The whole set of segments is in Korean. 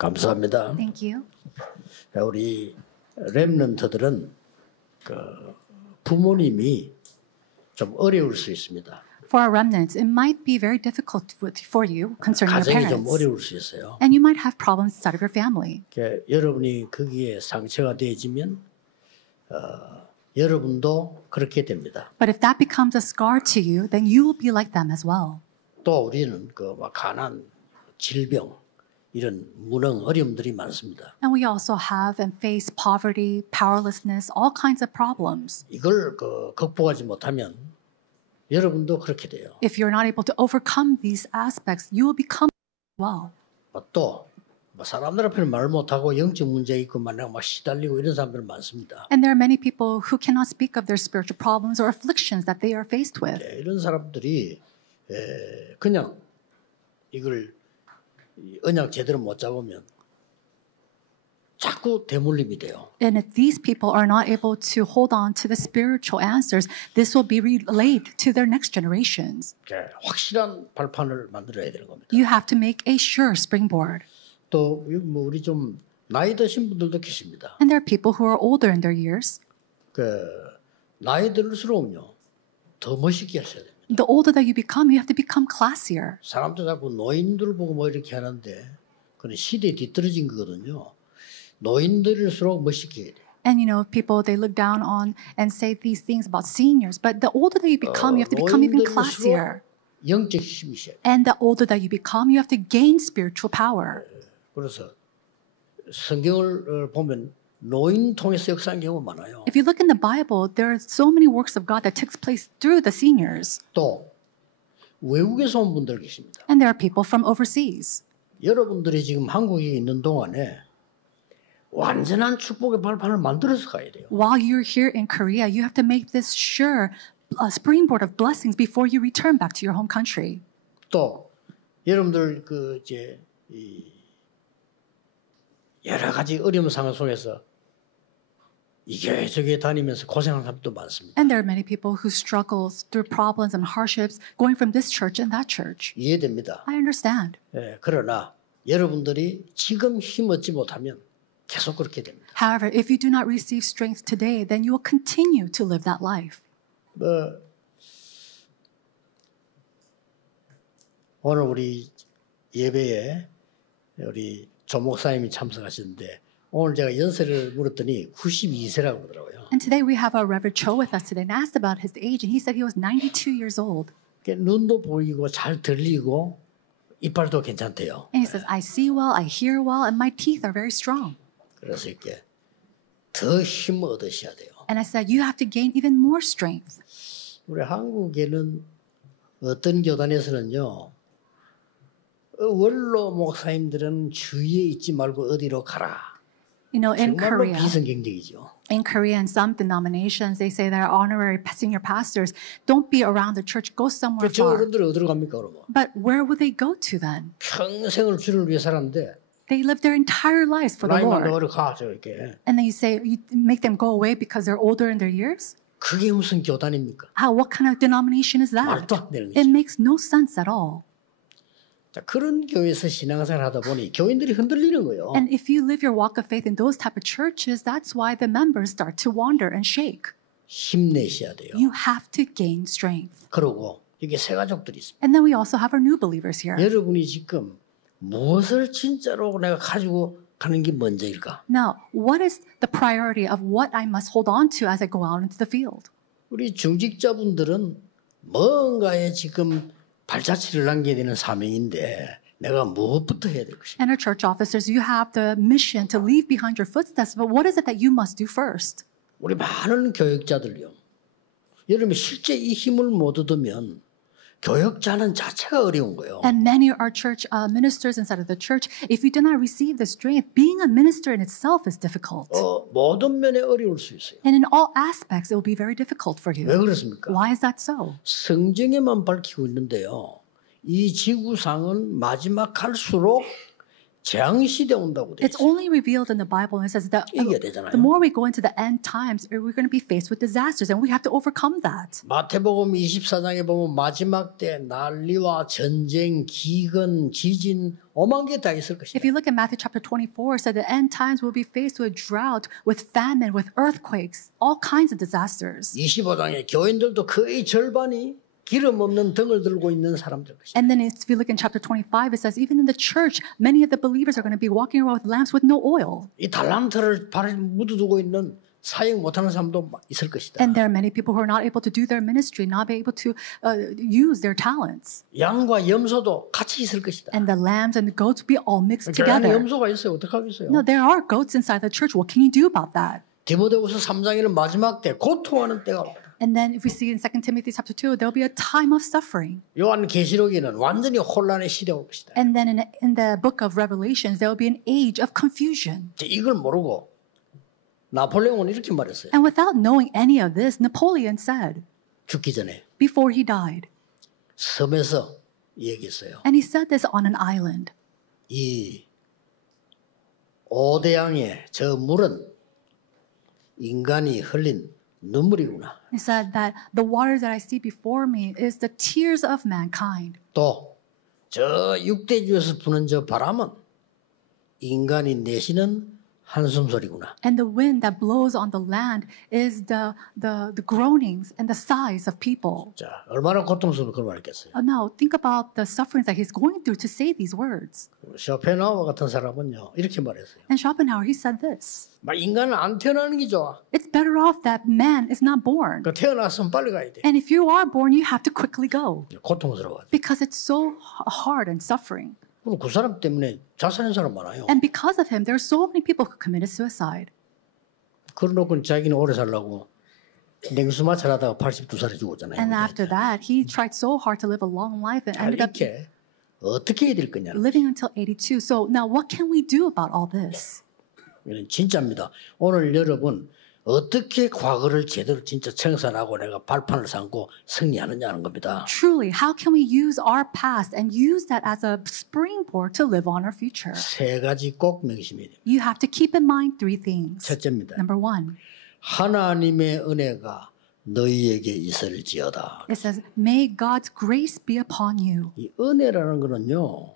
감사합니다. Thank you. 우리 렘넌트들은 그 부모님이 좀 어려울 수 있습니다. For our remnants, it might be very difficult for you concerning your 가정이 좀 parents. 어려울 수 있어요. And you might have problems inside of your family. 여러분이 거기에 상처가 되어지면 여러분도 그렇게 됩니다. But if that becomes a scar to you, then you will be like them as well. 또 우리는 그 가난, 질병 이런 무능 어려움들이 많습니다. And we also have and face poverty, powerlessness, all kinds of problems. 이걸 극복하지 못하면 여러분도 그렇게 돼요. If you're not able to overcome these aspects, you will become well. 또 사람들 앞에는 말 못하고 영적 문제 있고 막 시달리고 이런 사람들 많습니다. And there are many people who cannot speak of their spiritual problems or afflictions that they are faced with. 이런 사람들이 그냥 이걸 언약 제대로 못 잡으면 자꾸 대물림이 돼요. And if these people are not able to hold on to the spiritual answers, this will be relayed to their next generations. 확실한 발판을 만들어야 되는 겁니다. You have to make a sure springboard. 또 우리 좀 나이 드신 분들도 계십니다. And there are people who are older in their years. 나이 들수록요 더 멋있게 하셔야 됩니다. The older that you become become classier. 사람도 자꾸 노인들 보고 뭐 이렇게 하는데 그건 시대에 뒤떨어진 거거든요. 노인들일수록 멋있게 해야 돼요. And people they look down on and say these things about seniors, but the older that you become, you have to become even classier. 영적 힘이셔야 돼요. And the older that you become, you have to gain spiritual power. 그래서 성경을 보면 노인 통해서 역사한 경우가 많아요. If you look in the Bible, there are so many works of God that takes place through the seniors. 또 외국에서 온 분들 계십니다. And there are people from overseas. 여러분들이 지금 한국에 있는 동안에 완전한 축복의 발판을 만들어서 가야 돼요. While you're here in Korea, you have to make this sure springboard of blessings before you return back to your home country. 또 여러분들 여러 가지 어려운 상황 속에서 이 교회 저 교회 다니면서 고생하는 사람도 많습니다. And there are many people who struggle through problems and hardships going from this church and that church. 이해됩니다. I understand. 그러나 여러분들이 지금 힘 얻지 못하면 계속 그렇게 됩니다. However, if you do not receive strength today, then you will continue to live that life. 오늘 우리 예배에 우리 조 목사님이 참석하셨는데 오늘 제가 연세를 물었더니 92세라고 그러더라고요. And today we have our Reverend Cho with us today and asked about his age, and he said he was 92 years old. 눈도 보이고 잘 들리고 이빨도 괜찮대요. And he says, I see well, I hear well, and my teeth are very strong. 그래서 이렇게 더 힘을 얻으셔야 돼요. And I said, you have to gain even more strength. 우리 한국에는 어떤 교단에서는요. 원로 목사님들은 주위에 있지 말고 어디로 가라. In 정말로 Korea, 비성경적이죠. in Korea, in some denominations, they say that honorary senior pastors don't be around the church, go somewhere 저 far. 어른들은 어디로 갑니까 그러면? But where would they go to then? 평생을 주를 위해 살았는데 They live their entire lives for the 나이만 Lord. 어디 가 저렇게. And then you say, you make them go away because they're older in their years? 그게 무슨 교단입니까? What kind of denomination is that? 말도 안 되는 It 거죠. makes no sense at all. 자, 그런 교회에서 신앙생활 하다 보니 교인들이 흔들리는 거예요. And if you live your walk of faith in those type of churches, that's why the members start to wander and shake. 힘내셔야 돼요. You have to gain strength. 그러고 여기 새 가족들이 있습니다. And then we also have our new believers here. 여러분이 지금 무엇을 진짜로 내가 가지고 가는 게 먼저일까? Now, what is the priority of what I must hold on to as I go out into the field? 우리 중직자분들은 뭔가에 지금 발자취를 남겨야 되는 사명인데 내가 무엇부터 해야 될 것인가? And our church officers, you have the mission to leave behind your footsteps, but what is it that you must do first? 우리 많은 교육자들요. 여러분 실제 이 힘을 못 얻으면 교육자는 자체가 어려운 거예요. And many are church ministers inside of the church. If you do not receive the strength, being a minister in itself is difficult. 모든 면에 어려울 수 있어요. And in all aspects, it will be very difficult for you. 왜 그렇습니까? Why is that so? 성경에만 밝히고 있는데요. 이 지구상은 마지막 갈수록 재앙 시대 온다고 돼 It's 있어요. only revealed in the Bible, and it says that 이겨야 되잖아요. the more we go into the end times, we're going to be faced with disasters, and we have to overcome that. 마태복음 24장에 보면 마지막 때 난리와 전쟁, 기근, 지진 오만 개 다 있을 것이다. If you look at Matthew chapter 24, it said the end times will be faced with drought, with famine, with earthquakes, all kinds of disasters. 25장에 교인들도 거의 절반이 기름 없는 등을 들고 있는 사람들 것이다. And then if you look in chapter 25, it says even in the church, many of the believers are going to be walking around with lamps with no oil. 이 달란트를 발에 묻어두고 있는 사용 못하는 사람도 있을 것이다. And there are many people who are not able to do their ministry, not be able to use their talents. 양과 염소도 같이 있을 것이다. And the lambs and the goats will be all mixed 교회 안에 together. 염소가 있어요. 어떡하겠어요? No, there are goats inside the church. What can you do about that? 디모데후서 3장에는 마지막 때 고통하는 때가 옵니다. And then if we see in 2 Timothy chapter 2, there'll be a time of suffering. 요한 계시록에는 완전히 혼란의 시대가 올 것이다. And then in the book of Revelations, there will be an age of confusion. 이걸 모르고 나폴레옹은 이렇게 말했어요. And without knowing any of this, Napoleon said, 죽기 전에 before he died, 섬에서 얘기했어요. and he said this on an island, 이 오대양의 저 물은 인간이 흘린 눈물이구나. he said that the waters that I see before me is the tears of mankind. 또 저 육대주에서 부는 저 바람은 인간이 내쉬는 한숨소리구나. And the wind that blows on the land is the groanings and the sighs of people. 자, 얼마나 고통스러운 그걸 말했겠어요. Now, think about the sufferings that he's going through to say these words. 쇼펜하우어 같은 사람은요 이렇게 말했어요. And Schopenhauer, he said this. 막 인간은 안 태어나는 게 좋아. It's better off that man is not born. 그 태어났으면 빨리 가야 돼. And if you are born, you have to quickly go. 고통스러워. Because it's so hard and suffering. 그럼 그 사람 때문에 자살한 사람 많아요. And because of him, there are so many people who committed suicide. 그러놓고 자기는 오래 살라고 냉수 마찰하다가 82살에 죽었잖아요. And after that, he tried so hard to live a long life and ended up 이렇게 어떻게 해야 될 거냐. living until 82. So now what can we do about all this? 이건 진짜입니다. 오늘 여러분 어떻게 과거를 제대로 진짜 청산하고 내가 발판을 삼고 승리하느냐는 겁니다. Truly, how can we use our past and use that as a springboard to live on our future? 세 가지 꼭 명심해야 돼요. You have to keep in mind three things. 첫째입니다. Number one, 하나님의 은혜가 너희에게 있을지어다. it says, may God's grace be upon you. 이 은혜라는 거는요.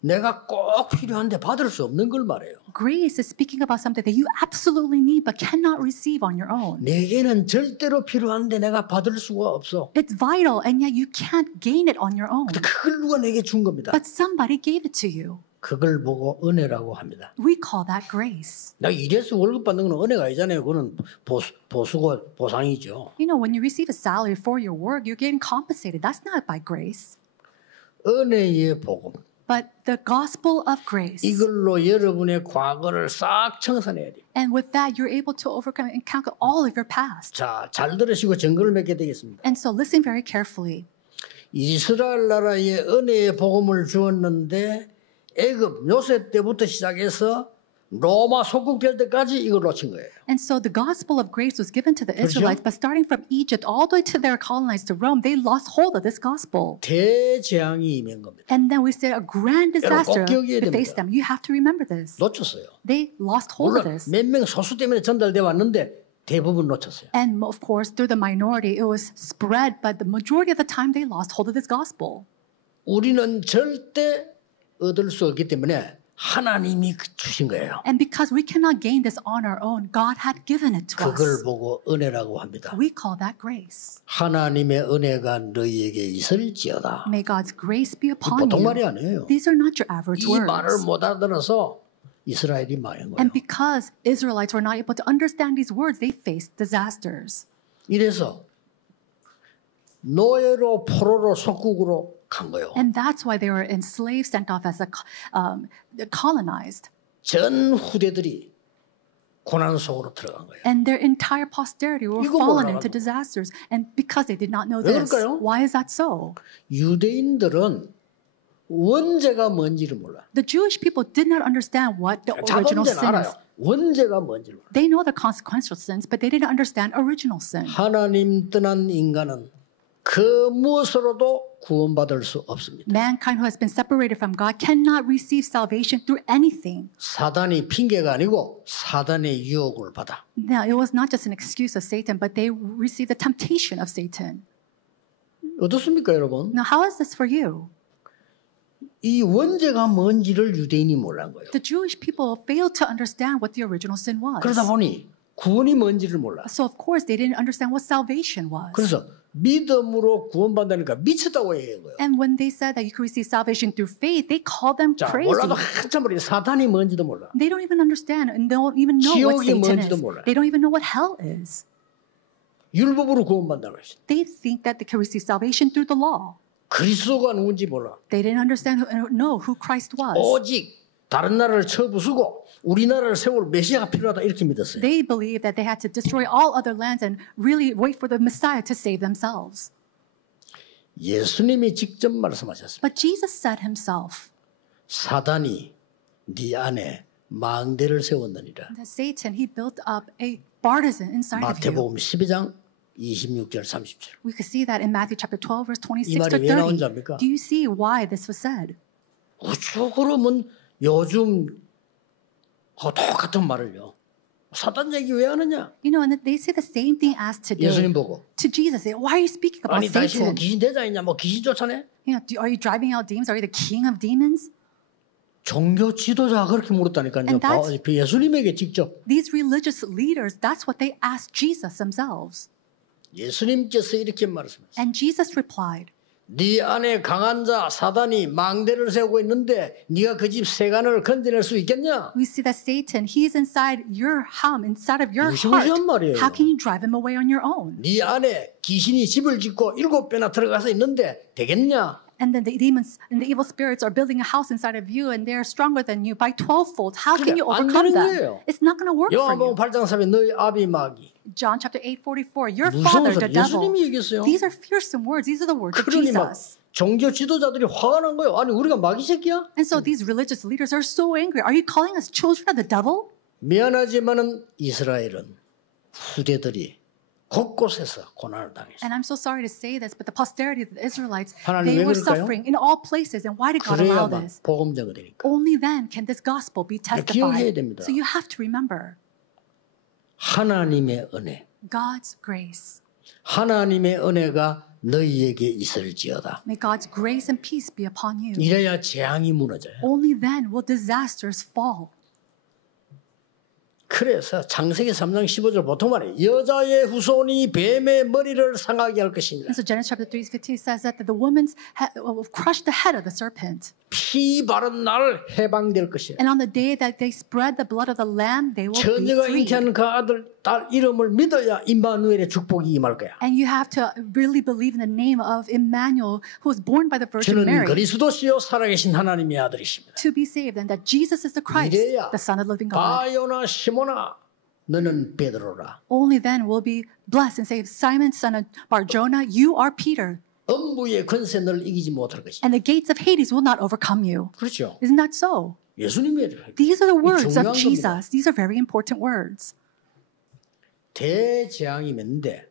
내가 꼭 필요한데 받을 수 없는 걸 말해요. Grace is speaking about something that you absolutely need but cannot receive on your own. 내게는 절대로 필요한데 내가 받을 수가 없어. It's vital and yet you can't gain it on your own. 근데 그걸 누가 내게 준 겁니다. But somebody gave it to you. 그걸 보고 은혜라고 합니다. We call that grace. 나 이래서 월급 받는 건 은혜가 아니잖아요. 그거는 보수고 보상이죠. You know, when you receive a salary for your work, you're getting compensated. That's not by grace. 은혜의 복음. But the gospel of grace. 이걸로 여러분의 과거를 싹 청산해야 돼요. And with that, you're able to overcome and conquer all of your past. 자, 잘 들으시고 증거를 맺게 되겠습니다. And so listen very carefully. 이스라엘 나라에 은혜의 복음을 주었는데 애굽 요셉 때부터 시작해서 로마 속국될 때까지 이걸 놓친 거예요. And so the gospel of grace was given to the Israelites, but starting from Egypt all the way to their colonized to Rome, they lost hold of this gospel. 대재앙이 임한 겁니다. And then we said a grand disaster 기억해야 faced them. You have to remember this. 놓쳤어요. They lost hold of 물론 this. 몇 명 소수 때문에 전달돼 왔는데 대부분 놓쳤어요. And of course, through the minority, it was spread, but the majority of the time they lost hold of this gospel. 우리는 절대 얻을 수 없기 때문에 하나님이 주신 거예요. And because we cannot gain this on our own, God had given it to 그걸 us. 보고 은혜라고 합니다. We call that grace. 하나님의 은혜가 너희에게 있을지어다. May God's grace be upon 보통 말이 you. 아니에요. These are not your average 이 말을 words. 못 알아들어서 이스라엘이 망한 거예요. And because Israelites were not able to understand these words, they faced disasters. 이래서 노예로 포로로 속국으로 간 거예요. And that's why they were enslaved, sent off as colonized. 전 후대들이 고난 속으로 들어간 거예요. And their entire posterity were 이거 fallen 몰라가지고. into disasters. And because they did not know 왜 this, 그럴까요? why is that so? 유대인들은 원죄가 뭔지를 몰라. The Jewish people did not understand what the original 자범죄는 sin 알아요. is. 원죄가 뭔지를 몰라. They know the consequential sins, but they didn't understand original sin. 하나님 떠난 인간은 그 무엇으로도 구원받을 수 없습니다. Mankind who has been separated from God cannot receive salvation through anything. 사단이 핑계가 아니고 사단의 유혹을 받아. Now, it was not just an excuse of Satan, but they received the temptation of Satan. 어떻습니까, 여러분? Now, how is this for you? 이 원죄가 뭔지를 유대인이 몰란 거예요. The Jewish people failed to understand what the original sin was. 그러다 보니 구원이 뭔지를 몰라. So, of course, they didn't understand what salvation was. 그래서 믿음으로 구원받으니까 미쳤다고 얘기한 거예요. And when they said that you could receive salvation through faith, they called them 자, crazy. 몰라도 한참 머리 사단이 뭔지도 몰라. They don't even understand and they don't even know what 지옥이 Satan 뭔지도 is. 몰라요. They don't even know what hell is. 율법으로 구원받는다고 했어요. They think that they can receive salvation through the law. 그리스도가 누군지 몰라. They didn't understand know who Christ was. 오직 다른 나라를 쳐부수고 우리나라를 세울 메시아가 필요하다 이렇게 믿었어요. They believed that they had to destroy all other lands and really wait for the Messiah to save themselves. 예수님이 직접 말씀하셨습니다. But Jesus said himself 사단이 네 안에 망대를 세웠느니라. that Satan, he built up a partisan inside of you. 마태복음 12장 26절 30절. We could see that in Matthew chapter 12, verse 26 이 말이 to 왜 나온 30. 줄 압니까? Do you see why this was said? 어쩌 그러면 요즘 똑같은 말을요. 사단 얘기 왜 하느냐? You know, and they say the same thing as today. 예수님 보고 To Jesus, they say, why are you speaking about 아니 당신 뭐 Satan? 귀신 대장이냐? 뭐 귀신 쫓아내? You know, are you driving out demons? Are you the king of demons? 종교 지도자가 그렇게 물었다니까요. And that's- 예수님에게 직접 These religious leaders, that's what they asked Jesus themselves. 예수님께서 이렇게 말씀하셨어요. And Jesus replied, 네 안에 강한 자 사단이 망대를 세우고 있는데 네가 그 집 세간을 건져낼 수 있겠냐? we see that Satan, he's inside your home, inside of your 무시무시한 heart. 말이에요. How can you drive him away on your own? 네 안에 귀신이 집을 짓고 7배나 들어가서 있는데 되겠냐? And then the demons and the evil spirits are building a house inside of you and they're stronger than you by 12-fold. How can 그게 you 안 overcome 되는 them? 거예요. It's not going to work for 요한복음 you. 8장 3에 너희 아비 마귀 John chapter 8:44. Your 무서운 father, the 소리 devil. 예수님이 얘기했어요. These are fearsome words. These are the words of 그러니 막 Jesus. 종교 지도자들이 화가 난 거예요. 아니 우리가 마귀 새끼야? And so these religious leaders are so angry. Are you calling us children of the devil? 미안하지만은 이스라엘은 후대들이 곳곳에서 고난을 당했어요. And I'm so sorry to say this, but the posterity of the Israelites, 하나님 they 왜 were 그럴까요? suffering in all places. And why did God allow 그래야만 this? 복음자가 되니까. Only then can this gospel be 기억해야 testified. 됩니다. So you have to remember 하나님의 은혜, God's grace. 하나님의 은혜가 너희에게 있을지어다. May God's grace and peace be upon you. 이래야 재앙이 무너져요. Only then will disasters fall. 그래서 창세기 3장 15절 보통 말해 여자의 후손이 뱀의 머리를 상하게 할 것이니라. And so Genesis chapter 3:15 says that the woman's will crush the head of the serpent. 피 바른 날 해방될 것이야. And on the day that they spread the blood of the lamb, they will be 처녀가 free. 잉태하는 그 아들 딸 이름을 믿어야 임마누엘의 축복이 임할 거야. And you have to really believe in the name of Emmanuel, who was born by the Virgin 저는 Mary, 그리스도시요 살아계신 하나님의 아들이십니다. to be saved, and that Jesus is the Christ, 이래야 the Son of the living God. 바요나 시모나 너는 베드로라. Only then will be blessed and say, Simon, son of Bar-Jonah, you are Peter, 음부의 권세 너를 이기지 못할 것이다. and the gates of Hades will not overcome you. 그렇죠. Isn't that so? 예수님이 These are the words 중요한 of 겁니다. Jesus. These are very important words. 대재앙이 맺는데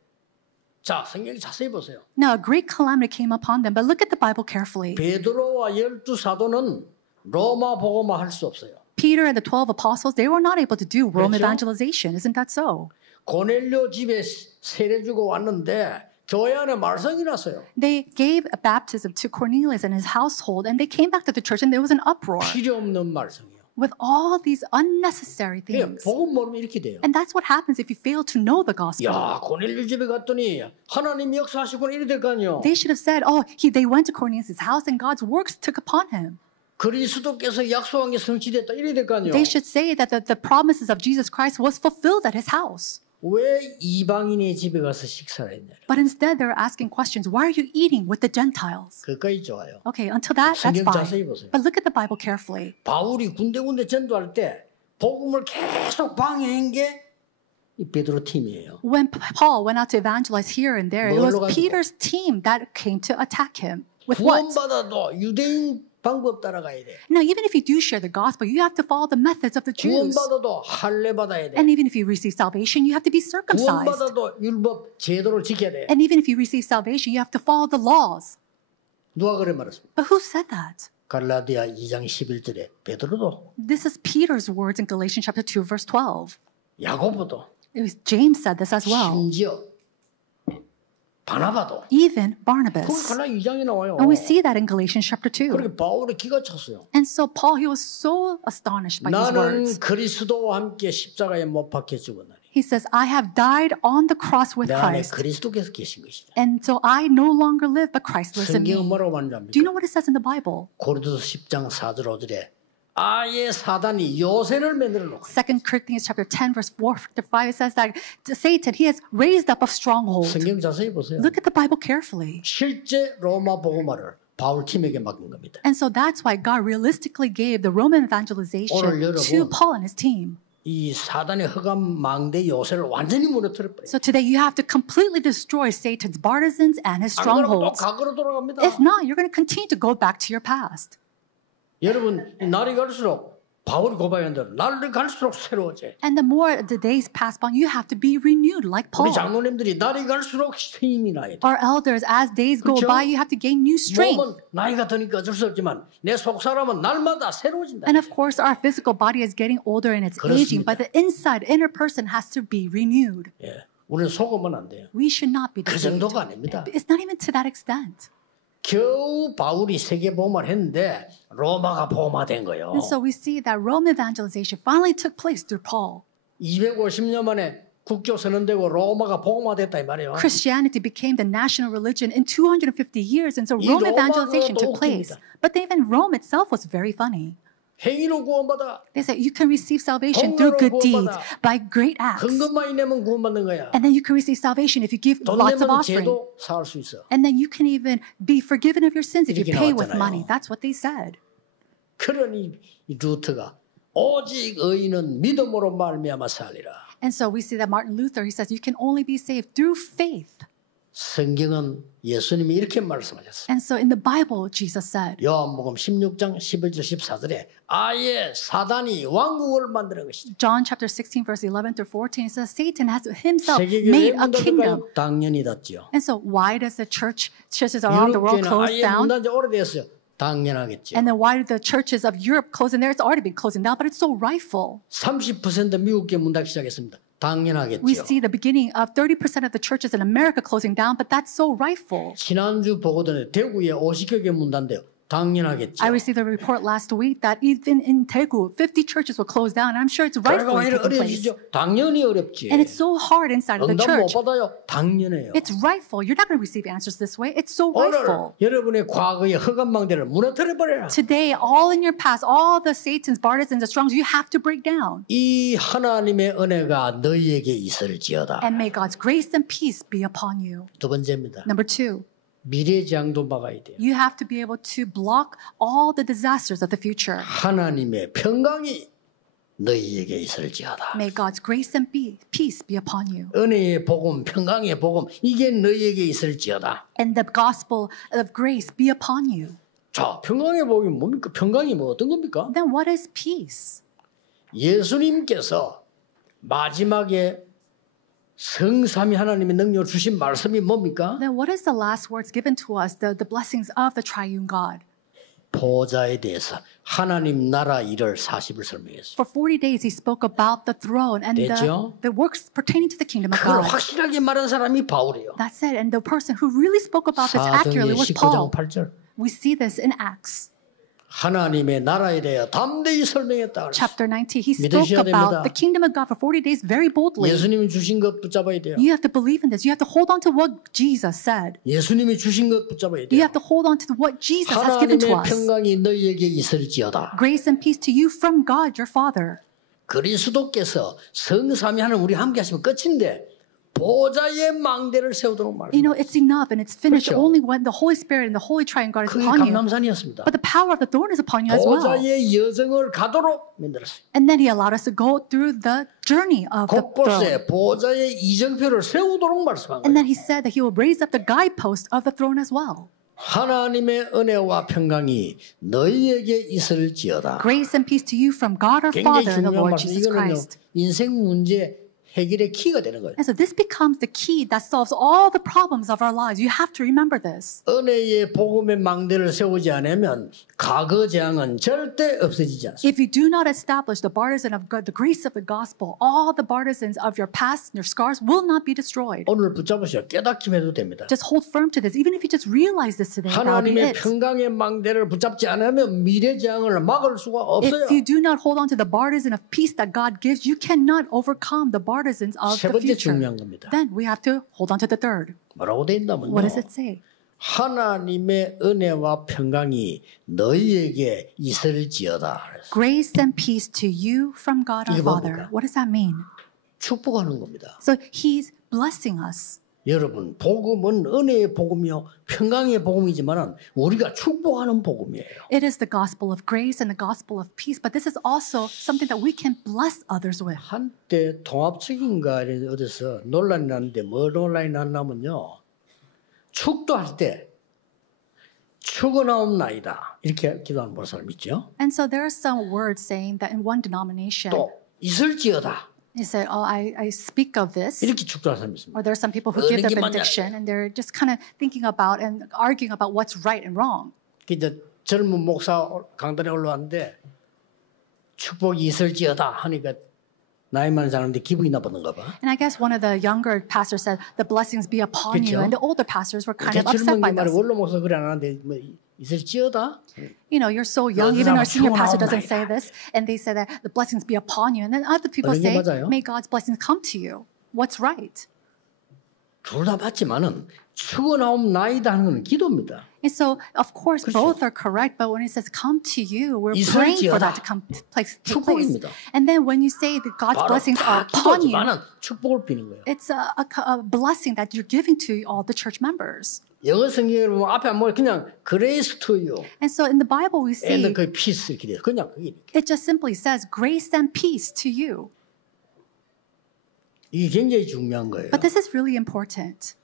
자 성경 자세히 보세요. Now, a great calamity came upon them, but look at the Bible carefully. 베드로와 12사도는 로마 복음화 할 수 없어요. Peter and the 12 apostles, they were not able to do Rome 그렇죠? evangelization. Isn't that so? 고넬료 집에 세례 주고 왔는데 교회 안에 말썽이 났어요. They gave a baptism to Cornelius and his household, and they came back to the church, and there was an uproar 필요 없는 말썽이요. with all these unnecessary 그게 things. 복음 모르면 이렇게 돼요. And that's what 하ppens if you fail to know the gospel. 야 고넬료 집에 갔더니 하나님 역사하시구나 이래 될 거 아니요. They should have said, oh, they went to Cornelius' house, and God's works took upon him. 그리스도께서 약속한 게 성취됐다 이래 될 거 아니요. They should say that the promises of Jesus Christ was fulfilled at his house. 왜 이방인의 집에 가서 식사를 했냐. But instead, they're asking questions. Why are you eating with the Gentiles? 그까지 좋아요. Okay, until that, that's 성경 자세히 fine. 보세요. But look at the Bible carefully. 바울이 군데군데 전도할 때 복음을 계속 방해한 게 이 베드로 팀이에요. When Paul went out to evangelize here and there, it was 뭘로 가지고? Peter's team that came to attack him. With what? 구원받아도 유대인 방법 따라가야 돼. Now, even if you do share the gospel, you have to follow the methods of the Jews. 구원받아도 할례 받아야 돼. And even if you receive salvation, you have to be circumcised. 구원받아도 율법 제도를 지켜야 돼. And even if you receive salvation, you have to follow the laws. 누가 그래 말했습니까? But who said that? 갈라디아 2장 11절에 베드로도 This is Peter's words in Galatians chapter 2, verse 12. 야고보도 James said this as well. 심지어 바나바도 Even 그걸 Barnabas. 갈라디아 2장에 나와요. And we see that in Galatians chapter 2. 그렇게 바울이 기가 찼어요. And so Paul, he was so astonished by these 나는 words. 그리스도와 함께 십자가에 못 박혀 죽었나니 He says, I have died on the cross with 내 안에 Christ. 그리스도께서 계신 것이다. And so I no longer live, but Christ lives in me. 성경은 뭐라고 하는지 Do 압니까? you know what it says in the Bible? 고린도서 10장 4절 5절에 아예 사단이 요새를 만들어 놓고 2 Corinthians chapter 10, verse 4 to 5, it says that Satan, he has raised up a stronghold. 성경 자세히 보세요. Look at the Bible carefully. 실제 로마 복음화를 바울 팀에게 맡긴 겁니다. And so that's why God realistically gave the Roman evangelization 오늘 여러분, to Paul and his team. 이 사단의 흑암 망대 요새를 완전히 무너뜨려 버려요. So today you have to completely destroy Satan's partisans and his 안 그러면 또 strongholds. 과거로 돌아갑니다. If not, you're going to continue to go back to your past. 여러분 날이 갈수록 바울이 고백한 대로 날이 갈수록 새로워져. And the more the days pass by, you have to be renewed like 우리 Paul. 장로님들이 날이 갈수록 힘이 나야 돼. Our elders, as days go 그렇죠? by, you have to gain new strength. 몸은 나이가 드니까 어쩔 수 없지만 내 속 사람은 날마다 새로워진다. And of course, our physical body is getting older and it's aging, but the inner person has to be renewed. 예, 우리는 속으면 안 돼요. We should not be 그 deceived. 정도가 아닙니다. It's not even to that extent. 겨우 바울이 세계 복음을 했는데 로마가 복음화된 거예요. And so we see that Roman evangelization finally took place through Paul. 250년 만에 국교 선언되고 로마가 복음화됐다 이 말이에요. Christianity became the national religion in 250 years, and so 이 Roman 로마가 evangelization 또 took place. 웃깁니다. But even Rome itself was very funny. 행위로 구원받아. They said you can receive salvation 돈으로 through good deeds, 구원받아. by great acts. 헌금 많이 내면 구원받는 거야. And then you can receive salvation if you give 돈 lots of 내면 offering. 죄도 사할 수 있어. And then you can even be forgiven of your sins if you 이렇게 pay with 나왔잖아요. money. That's what they said. 그러니 이 루터가 오직 의인은 믿음으로 말미암아 살리라. And so we see that Martin Luther, he says you can only be saved through faith. 성경은 예수님이 이렇게 말씀하셨어요. And so in the Bible, Jesus said, 요한복음 16장 11절 14절에 아예 사단이 왕국을 만드는 것이다. John chapter 16, verse 11 through 14, it says Satan has himself 세계교회 made a 문 kingdom. 닫을까요? 당연히 닫죠. And so why does the churches around the world 유럽교회는 close 아예 down? 문 닫은 지 오래됐어요. 당연하겠죠. And then why do the churches of Europe close in there? It's already been closing down, but it's so rightful. 30% 미국교회 문 닫기 시작했습니다. 당연하겠죠. We see the beginning of 30% of the churches in America closing down, but that's so rightful. 지난주 보고전에 대구에 50개 교회 문 닫는데요. 당연하겠죠. I received a report last week that even in Daegu, 50 churches will close down, and I'm sure it's 결과가 rightfully 이렇게 taking place. 어려워지죠. 당연히 어렵지. And it's so hard inside of the 응답 못 church. 받아요. 당연해요. It's rightful. You're not going to receive answers this way. It's so 오늘 rightful. 여러분의 과거의 허감망대를 무너뜨려버려라. Today, all in your past, all the Satan's, partisans, the strongs, you have to break down. 이 하나님의 은혜가 너희에게 있을지어다. And may God's grace and peace be upon you. 두 번째입니다. Number two, 미래장도 막아야 돼요. you have to be able to block all the disasters of the future. 하나님의 평강이 너희에게 있을지어다. May God's grace and peace be upon you. 은혜의 복음, 평강의 복음 이게 너희에게 있을지어다. And the gospel of grace be upon you. 자, 평강의 복음이 뭡니까? 평강이 뭐 어떤 겁니까? Then what is peace? 예수님께서 마지막에 성삼위 하나님의 능력을 주신 말씀이 뭡니까? Then what is the last words given to us, the blessings of the triune God? 보좌에 대해서 하나님 나라 일을 40을 설명했어요. For 40 days he spoke about the throne and 됐죠? the works pertaining to the kingdom of 그걸 God. 확실하게 말한 사람이 바울이에요. That's it. And the person who really spoke about this accurately 사도행전 was 19장 Paul. 8절. We see this in Acts 하나님의 나라에 대해 담대히 설명했다. chapter 19. He spoke 믿으셔야 됩니다. about the kingdom of God for 40 days very boldly. 예수님이 주신 것 붙잡아야 돼요. You have to believe in this. You have to hold on to what Jesus said. 예수님이 주신 것 붙잡아야 You 돼요. have to hold on to what Jesus has given to 하나님의 us. 평강이 너희에게 있을지어다. Grace and peace to you from God, your Father. 그리스도께서 성삼위 하나님 우리 함께 하시면 끝인데 보좌의 망대를 세우도록 You know, 말씀하셨어요. it's enough and it's finished 그렇죠. only when the Holy Spirit and the Holy Triune God is 그게 upon you. 감람산이었습니다. But the power of the throne is upon you as well. 보좌의 여정을 가도록 만들었어요. And then he allowed us to go through the journey of the throne. 곳곳에 보좌의 이정표를 세우도록 말씀한 And 거예요. then he said that he will raise up the guidepost of the throne as well. 하나님의 은혜와 평강이 너희에게 있을지어다. Grace and peace to you from God our 굉장히 Father and the 중요한 Lord 말씀. Jesus 이거는요 Christ. 인생 문제 해결의 키가 되는 거예요. And so this becomes the key that solves all the problems of our lives. You have to remember this. 은혜의 복음의 망대를 세우지 않으면 과거 재앙은 절대 없어지지 않습니다. If you do not establish the partisan of God, the grace of the gospel, all the partisans of your past and your scars will not be destroyed. 오늘 붙잡으셔. 깨닫기만 해도 됩니다. Just hold firm to this. Even if you just realize this today, that will be 하나님의 it. 평강의 망대를 붙잡지 않으면 미래 재앙을 막을 수가 없어요. If you do not hold on to the partisan of peace that God gives, you cannot overcome the partisans of 세 the 번째 future. 중요한 겁니다. Then we have to hold on to the third. 뭐라고 돼 있냐면요. What does it say? 하나님의 은혜와 평강이 너희에게 있을지어다. 그랬어요. Grace and peace to you from God our 이게 Father. 뭡니까? What does that mean? 축복하는 겁니다. So He's blessing us. 여러분, 복음은 은혜의 복음이요 평강의 복음이지만 우리가 축복하는 복음이에요. It is the gospel of grace and the gospel of peace, but this is also something that we can bless others with. 한때 통합적인가 어디서 논란이 났는데 뭐 논란이 났냐면요. 축도할 때 축원하옵나이다 이렇게 기도하는 사람 있죠. And so there are some words saying that in one denomination, 또 있을지어다 they say, oh, I speak of this. 이렇게 축도하는 사람이 있습니다. Or there are some people who 어느 give the 게 맞냐? benediction and they're just kind of thinking about and arguing about what's right and wrong. 이제 젊은 목사 강단에 올라왔는데 축복이 있을지어다 하니까 나이 많은 사람인데 기분이 나쁘던가 봐. And I guess one of the younger pastors said, the blessings be upon you. 그렇죠. And the older pastors were kind of upset 젊은 by 말에 this. 원로 목사 그래 안 하는데 뭐 있을지어다. You know, you're so young, 너희들 even our 아마 senior pastor doesn't 축원하옵나이다. say this. And they say that the blessings be upon you. And then other people 어느 게 say, 맞아요? may God's blessings come to you. What's right? 둘 다 맞지만은 축원하옵나이다 하는 건 기도입니다. And so, of course, 그렇죠. both are correct. But when it says come to you, we're praying for that to come to take place. 축복입니다. And then when you say that God's 바로 blessings 다 are upon you, 기도지만은 축복을 비는 거예요. it's a blessing that you're giving to all the church members. 영어 성경에 보면 앞에 안 보면 그냥 grace to you And so in the Bible, we see and 그 peace 이렇게 돼요. 그냥 그게 이렇게. it just simply says grace and peace to you. 이게 굉장히 중요한 거예요. But this is really important.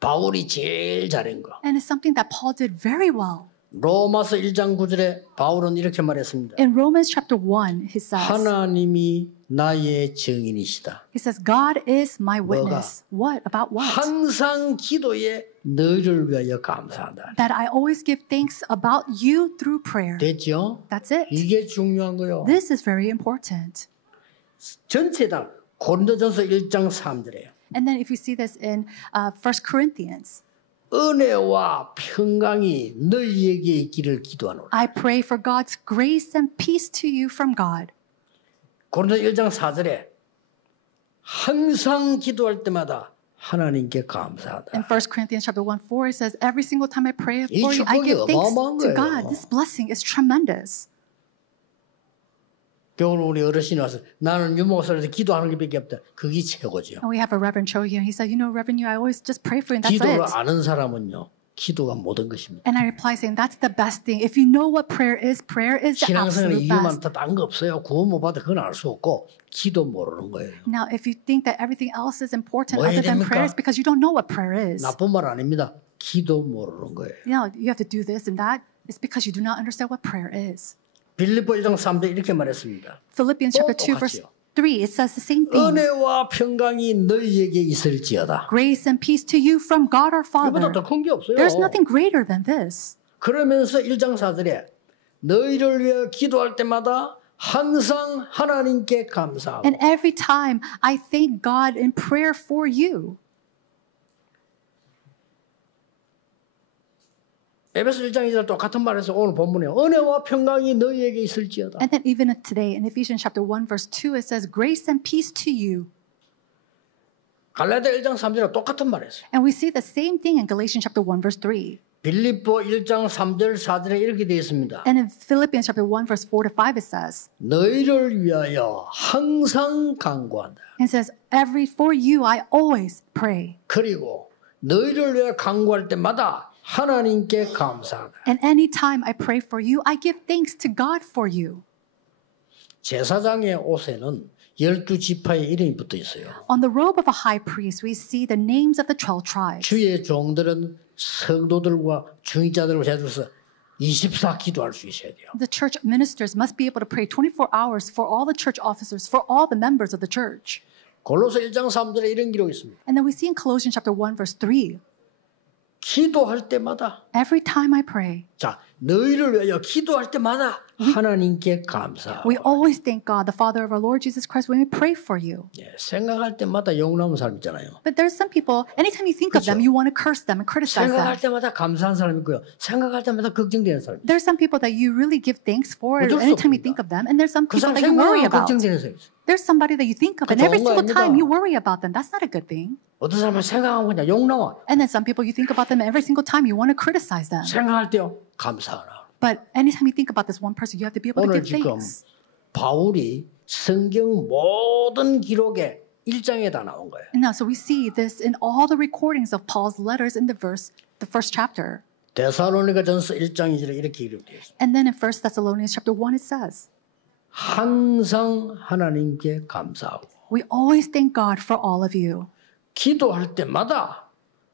바울이 제일 잘한 거. And it's something that Paul did very well. 로마서 1장 9절에 바울은 이렇게 말했습니다. In Romans chapter 1, he says, 하나님이 나의 증인이시다. he says, God is my witness. What? About what? 항상 기도에 너희를 위하여 감사한다. That I always give thanks about you through prayer. 됐죠? That's it. 이게 중요한 거요. This is very important. 전체 다 고린도전서 1장 3절에요. And then if you see this in 1 Corinthians, 은혜와 평강이 너희에게 있기를 기도하노라. I pray for God's grace and peace to you from God. 고린도 1장 4절에 항상 기도할 때마다 하나님께 감사하다. In 1 Corinthians chapter 1:4, it says, every single time I pray 이 for you, I 축복이 give thanks 어마어마한 to 거예요. God. This blessing is tremendous. 오늘 우리 어르신이 와서 나는 유목사로서 기도하는 게 밖에 없다. 그게 최고죠. And we have a Reverend Cho here. He said, you know, Reverend, I always just pray for you, and that's 기도를 it. 아는 사람은요. 기도가 모든 것입니다. And I reply saying, that's the best thing. If you know what prayer is the 신앙생활에 absolute 이유만 best. 딴 거 없어요. 구원 못 받아 그건 알 수 없고 기도 모르는 거예요. Now, if you think that everything else is important 뭐 해야 other than 됩니까? prayer, it's because you don't know what prayer is. 나쁜 말 아닙니다. 기도 모르는 거예요. You know, you have to do this and that. It's because you do not understand what prayer is. 빌립보 1장 3절 이렇게 말했습니다. Philippians chapter 2, verse 3, it says the same thing. 은혜와 평강이 너희에게 있을지어다. Grace and peace to you from God our 이보다 Father. 더 큰 게 없어요. There's nothing greater than this. 그러면서 1장 4절에 너희를 위해 기도할 때마다 항상 하나님께 감사하고 And every time I thank God in prayer for you. 에베소 1장 2절 똑같은 말에서 오늘 본문에 은혜와 평강이 너희에게 있을지어다. And then even today in Ephesians chapter 1 verse 2 it says grace and peace to you. 갈라디아 1장 3절에 똑같은 말했어요. And we see the same thing in Galatians chapter 1 verse 3. 빌립보 1장 3절 4절에 이렇게 되어 있습니다. And in Philippians chapter 1 verse 4 to 5 it says. 너희를 위하여 항상 간구한다. It says for you I always pray. 그리고 너희를 위해 간구할 때마다 하나님께 감사하다. And anytime I pray for you, I give thanks to God for you. 제사장의 옷에는 12지파의 이름이 붙어 있어요. On the robe of a high priest, we see the names of the 12 tribes. 주의 종들은 성도들과 중직자들과 제자들로서 24 기도할 수 있어야 돼요. The church ministers must be able to pray 24 hours for all the church officers, for all the members of the church. 골로새 1장 3절에 이런 기록이 있습니다. And then we see in Colossians chapter 1 verse 3, 기도할 때마다 every time I pray, 자, 너희를 위하여 기도할 때마다 하나님께 감사하고 we always thank God, the Father of our Lord Jesus Christ, when we pray for you. 예, 생각할 때마다 욕나는 사람 있잖아요. But there's some people, anytime you think of them, you want to curse them and criticize 생각할 them. 때마다 감사한 사람 있고요. 생각할 때마다 걱정되는 사람. There's some people that you really give thanks for 어쩔 수 anytime you 없습니다. think of them, and there's some 그 people 사람 that you worry 생각하면 about. 걱정되는 사람 있어요. There's somebody that you think of, 그 and every 좋은 거 single time 아닙니다. you worry about them. That's not a good thing. 어떤 사람은 생각하면 그냥 욕 나와. And then some people you think about them, and every single time you want to criticize them. 생각할 때요. 감사하라. But anytime you think about this one person, you have to be able to 오늘 give 지금 thanks. 바울이 성경 모든 기록에 1장에 다 나온 거예요. And now, so we see this in all the recordings of Paul's letters in the first chapter. 데살로니가전서 1장 2절에 이렇게 기록되어 있습니다. And then in 1 Thessalonians chapter 1, it says, 항상 하나님께 감사하고 we always thank God for all of you 기도할 때마다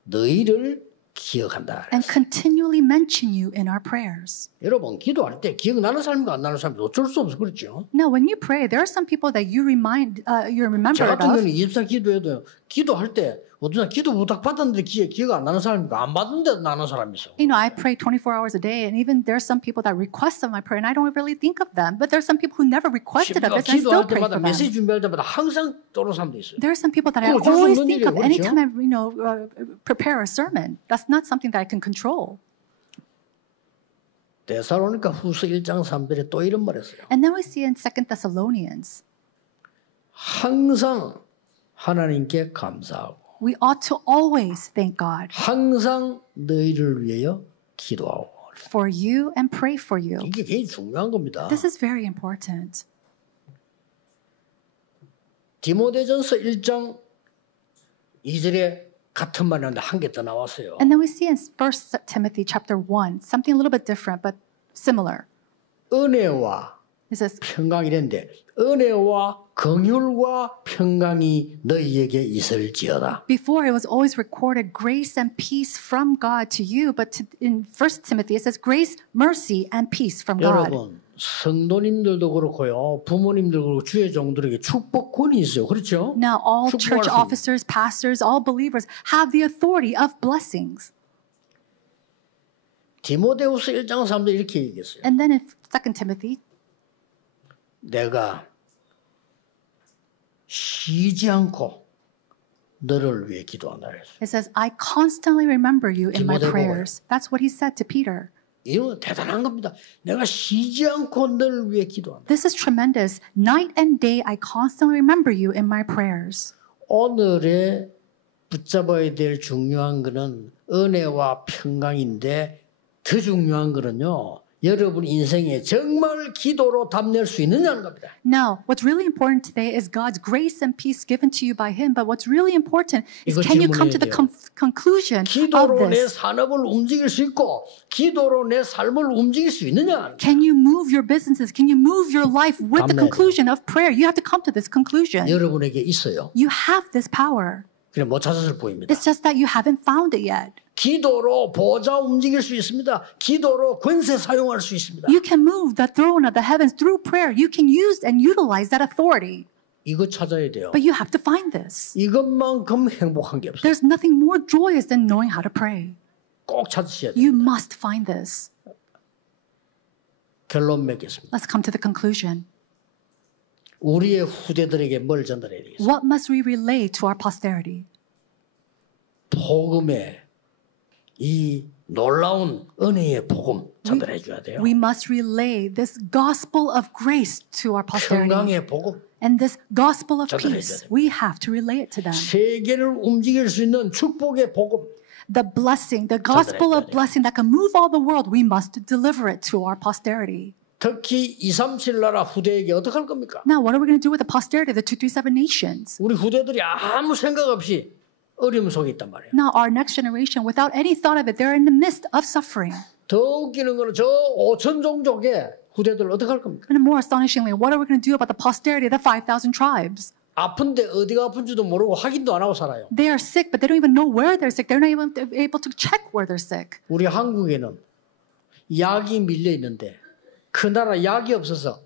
너희를 기억한다. and continually mention you in our prayers. 여러분 기도할 때 기억나는 사람과 안 나는 사람이 어쩔 수 없어 그렇죠. Now, when you pray, there are some people that you 저 remember 같은 of. 경우는 24 기도해도 기도할 때 어떤 사람 기도 부탁 받았는데 기억 안 나는 사람이고 안 받는데도 나는 사람이 있어. You know, I pray 24 hours a day, and even there's some people that request of my prayer, and I don't really think of them. But there's some people who never requested of it, and I still 기도할 pray 때마다 for them. 메시지 준비할 때마다 항상 떠오르는 사람도 있어요. There are some people that I 그거 어쩔 수 always 없는 think of 일이에요, anytime I, 그렇죠? prepare a sermon. That's not something that I can control. 데살로니가 후서 1장 3절에 또 이런 말 했어요. And then we see in 2 Thessalonians, 항상 하나님께 감사하고 we ought to always thank God 항상 너희를 위하여 기도하고 for you and pray for you. 이게 굉장히 중요한 겁니다. This is very important. 디모데전서 1장 2절에 같은 말이 나는데 한 개 더 나왔어요. And then we see in 1 Timothy chapter 1, something a little bit different but similar. 은혜와 It says, 평강이랬는데 은혜와 긍휼과 평강이 너희에게 있을지어다. before it was always recorded grace and peace from God to you, but in 1 Timothy it says grace, mercy, and peace from God. 여러분 성도님들도 그렇고요. 부모님들도 그렇고 주의 종들에게 축복권이 있어요. 그렇죠? Now all 축복할 church 수 있는. officers, pastors, all believers have the authority of blessings. 디모데후서 1장 3절 이렇게 얘기했어요. And then in 2 Timothy, 내가 쉬지 않고 너를 위해 기도한다 그랬어요. it says, I constantly remember you in my 디모데가 prayers. That's what he said to Peter. 이건 대단한 겁니다. 내가 쉬지 않고 너를 위해 기도한다. This is tremendous. Night and day, I constantly remember you in my prayers. 오늘의 붙잡아야 될 중요한 거는 은혜와 평강인데 더 중요한 거는요. 여러분 인생에 정말 기도로 답낼 수 있느냐는 겁니다. Now, what's really important today is God's grace and peace given to you by Him. But what's really important is 이거 can you come to 질문해야 the 돼요. conclusion of 기도로 내 this? 산업을 움직일 수 있고 기도로 내 삶을 움직일 수 있느냐. Can you move your businesses? Can you move your life with the 답내야 돼요. conclusion of prayer? You have to come to this conclusion. 여러분에게 있어요. You have this power. 그냥 못 찾았을 뿐입니다. It's just that you haven't found it yet. 기도로 보좌 움직일 수 있습니다. 기도로 권세 사용할 수 있습니다. You can move the throne of the heavens through prayer. You can use and utilize that authority. 이거 찾아야 돼요. But you have to find this. 이것만큼 행복한 게 없어요. There's nothing more joyous than knowing how to pray. 꼭 찾으셔야 돼요. You must find this. 결론 맺겠습니다. Let's come to the conclusion. 우리의 후대들에게 뭘 전달해야 되겠어요? What must we relay to our posterity? 복음의 이 놀라운 은혜의 복음 전달해 줘야 돼요. We must relay this gospel of grace to our posterity. 평강의 복음, And this gospel of 전달해야 peace, 돼요. we have to relay it to them. 세계를 움직일 수 있는 축복의 복음. The blessing, the gospel of blessing that can move all the world, we must deliver it to our posterity. 특히 237 나라 후대에게 어떻게 할 겁니까? Now, what are we going to do with the posterity of the 237 nations? 우리 후대들이 아무 생각 없이 어려움 속에 있단 말이에요. Now, our next generation, without any thought of it, they're in the midst of suffering. 더 웃기는 거는 저 5천 종족의 후대들 어떻게 할 겁니까? And more astonishingly, what are we going to do about the posterity of the 5,000 tribes? 아픈데 어디가 아픈지도 모르고 확인도 안 하고 살아요. They are sick, but they don't even know where they're sick. They're not even able to check where they're sick. 우리 한국에는 약이 밀려 있는데 그 나라 약이 없어서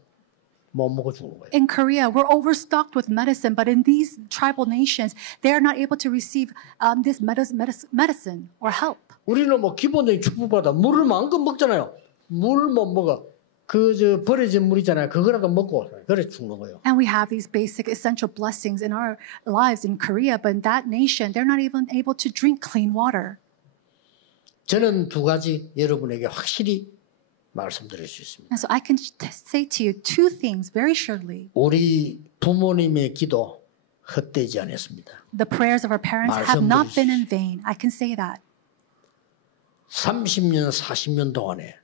못 먹어 죽는 거예요. In Korea, we're overstocked with medicine, but in these tribal nations, they are not able to receive this medicine or help. 우리는 뭐 기본적인 축복받아 물을 마음껏 먹잖아요. 물 못 먹어. 그 버려진 물이잖아요. 그거라도 먹고 그래 죽는 거예요. And we have these basic essential blessings in our lives in Korea, but in that nation, they're not even able to drink clean water. 저는 두 가지 여러분에게 확실히 말씀드릴 수 있습니다. And so I can say to you two things very surely. 우리 부모님의 기도 헛되지 않았습니다. The prayers of our parents have not been in vain. I can say that. 30년, 40년 동안에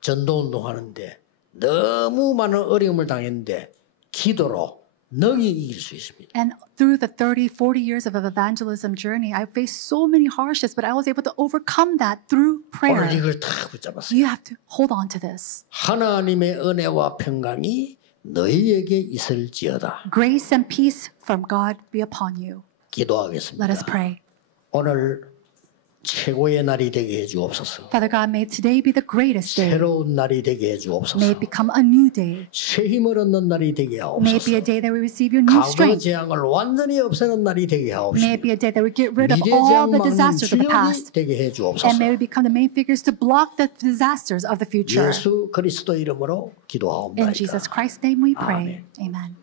전도운동 하는데 너무 많은 어려움을 당했는데 기도로 능히 이길 수 있습니다. And through the 30, 40 years of evangelism journey, I faced so many hardships, but I was able to overcome that through prayer. 오늘 이걸 다 붙잡았어요. You have to hold on to this. 하나님의 은혜와 평강이 너희에게 있을지어다. Grace and peace from God be upon you. 기도하겠습니다. Let us pray. 오늘 최고의 날이 되게 해주옵소서. Father God, may today be the greatest day. 새로운 날이 되게 해주옵소서. May it become a new day. 새 힘을 얻는 날이 되게 May it be 하옵소서. a day that we receive your new 과거 strength. 재앙을 완전히 없애는 날이 되게 May 하옵소서. it be a day that we get rid of 미래 all 재앙 the 막는 disasters of the 주역이 past. 되게 And 해주옵소서. may we become the main figures to block the disasters of the future. 예수 그리스도 이름으로 In 기도하옵나이다. Jesus Christ's name we pray. Amen.